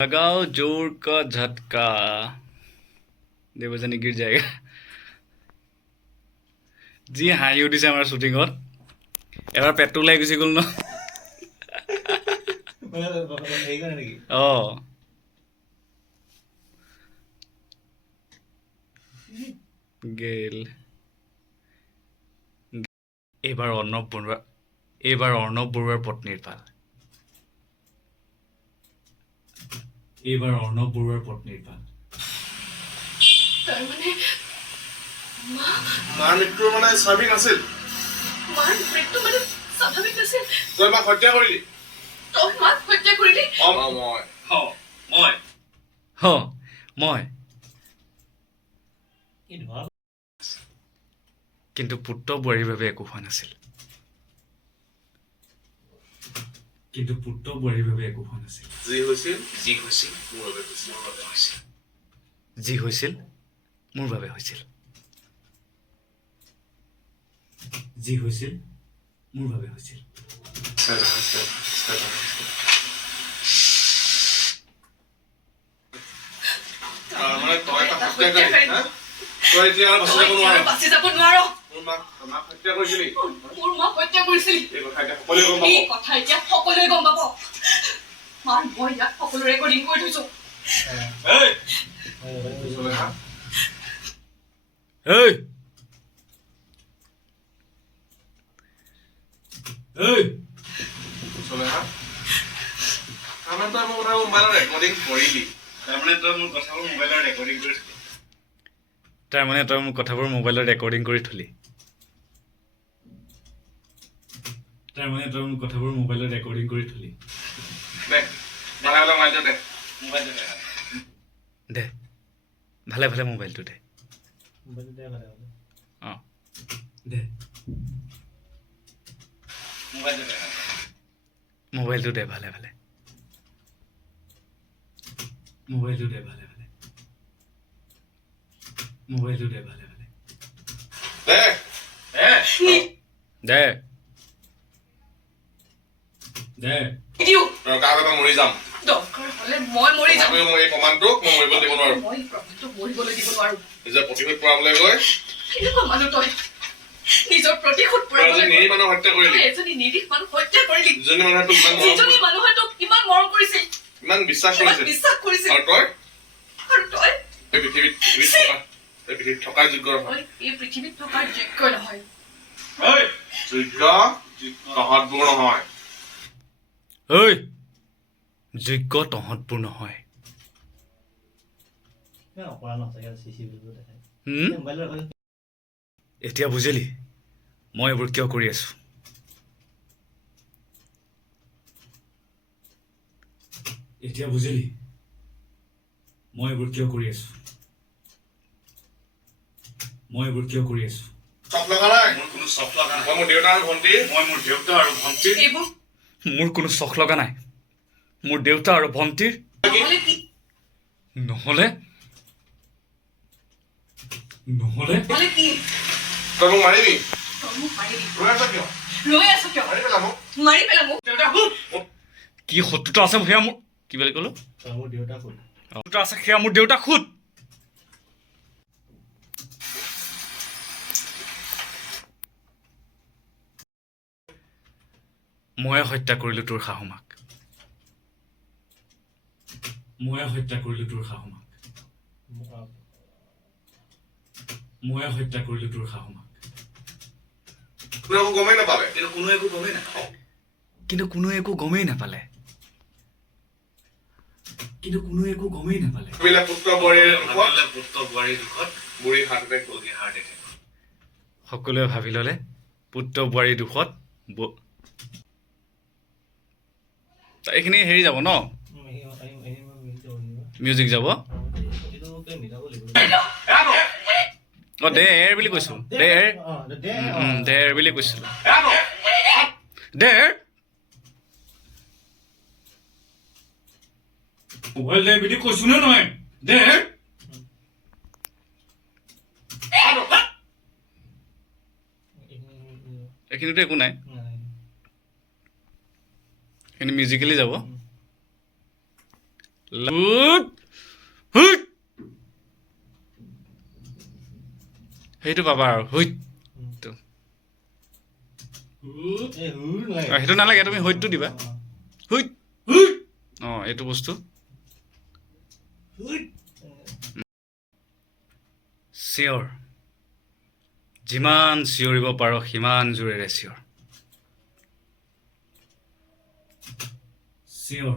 लगाओ जोर का झटका देवजानी गिर जाएगा যি হাঁহি উঠিছে আমাৰ শ্বুটিঙত এবাৰ পেটটো ওলাই গুচি গ'ল ন অঁ গেল এইবাৰ অৰ্ণৱ বৰুৱাৰ পত্নীৰ পাল তাৰমানে মাৰ মৃত্যুৰ মানে স্বাভাৱিক আছিল মাৰ মৃত্যু মানে স্বাভাৱিক নাছিল তই মাক হত্যা কৰিলি তই মাক হত্যা কৰিলি মই কিন্তু পুত্ৰ বোৱাৰীৰ বাবে একো হোৱা নাছিল যি হৈছিল মোৰ বাবে হৈছিল মানে তই এটা হত্যাকাৰী হা? তই এতিয়া আৰু বাচি যাব নোৱাৰ বাচি যাব নোৱাৰ মোৰ মাক হত্যা কৰিছিলি মোৰ মাক হত্যা কৰিছিলি এই কথা এতিয়া সকলোৱে এই কথা এতিয়া সকলোৱে গম পাব গম পাব মাৰ মই ইয়াত সকলো ৰেকৰ্ডিং কৰি থৈছো চলেহা এই চলেহা আমাৰ তই মোৰ কথা মোবাইলত ৰেকৰ্ডিং কৰিলি তাৰমানে তই মোৰ কথাবোৰ মোবাইলত ৰেকৰ্ডিং কৰি থলি দে ভালে ভালে মাৰিছ দে দে ভালে ভালে মোবাইলটো দে অঁ দে মোবাইলটো দে ভালে ভালে দে দে দিও তই কাক এটা মৰি যাম দৰকাৰ হ'লে মই মৰি যাম তথাপিও মই এই প্ৰমাণটোক মই মৰিবলৈ দিব নোৱাৰো মই প্ৰমাণটো মৰিবলৈ দিব নোৱাৰো নিজে প্ৰতিশোধ কৰাবলৈ গৈ কেনেকুৱা মানুহ তই নিজৰ প্ৰতিশোধ তই আজি পূৰাবলৈ নিৰীহ মানুহ হত্যা কৰিলি এজনী নিৰীহ মানুহ হত্যা কৰিলি দুজনী মানুহে তোক ইমান মৰম যিজনী মানুহে তোক ইমান মৰম কৰিছিল ইমান বিশ্বাস ইমান কৰিছিল বিশ্বাস কৰিছিল আৰু তই আৰু তই এই পৃথিৱীত থকাৰ যোগ্য নহয় এই পৃথিৱীত থকাৰ যোগ্য নহয় যোগ্য তহঁতবোৰ নহয় ঐ যোগ্য তহঁতবোৰ নহয় এতিয়া বুজিলি মই এইবোৰ কিয় কৰি আছো চখ লগা নাই মই মোৰ দেউতা আৰু ভণ্টি এইবোৰ মোৰ কোনো চখ লগা নাই মোৰ দেউতা আৰু ভণ্টিৰ নহ'লে কি নহ'লে নহ'লে কি তই মোক মাৰিবি তই মোক মাৰিবি ৰৈ আছ কিয় ৰৈ আছ কিয় মাৰি পেলাম মাৰি পেলা মোক কি শত্ৰুতা আছে সেয়া মোৰ কি বুলি ক'লো শত্ৰুতা আছে সেয়া মোৰ দেউতাক সোধ ময়ে হত্যা কৰিলো তোৰ শাহুমাক কোনেও গমেই নাপালে কিন্তু কোনো একো গমেই নাপালে ভাবিলে পুত্ৰ বোৱাৰীৰ দুখত বুঢ়ী হাৰ্ট এটেক সকলোৱে ভাবি ল'লে পুত্ৰ বোৱাৰীৰ দুখত এইখিনি হেৰি যাব ন মিউজিক যাব অঁ দে এৰ বুলি কৈছো দে এৰ বুলি কৈছিলো দে মোবাইল দে বুলি কৈছো নে নহয় দে এইখিনিতো একো নাই এইখিনি মিউজিকেলি যাব হুত হুত সেইটো পাবা আৰু হুইত সেইটো নালাগে তুমি হৈতটো দিবা হুইত অঁ এইটো বস্তু চিঞৰ যিমান চিঞৰিব পাৰো সিমান জোৰেৰে চিঞৰ চিঞৰ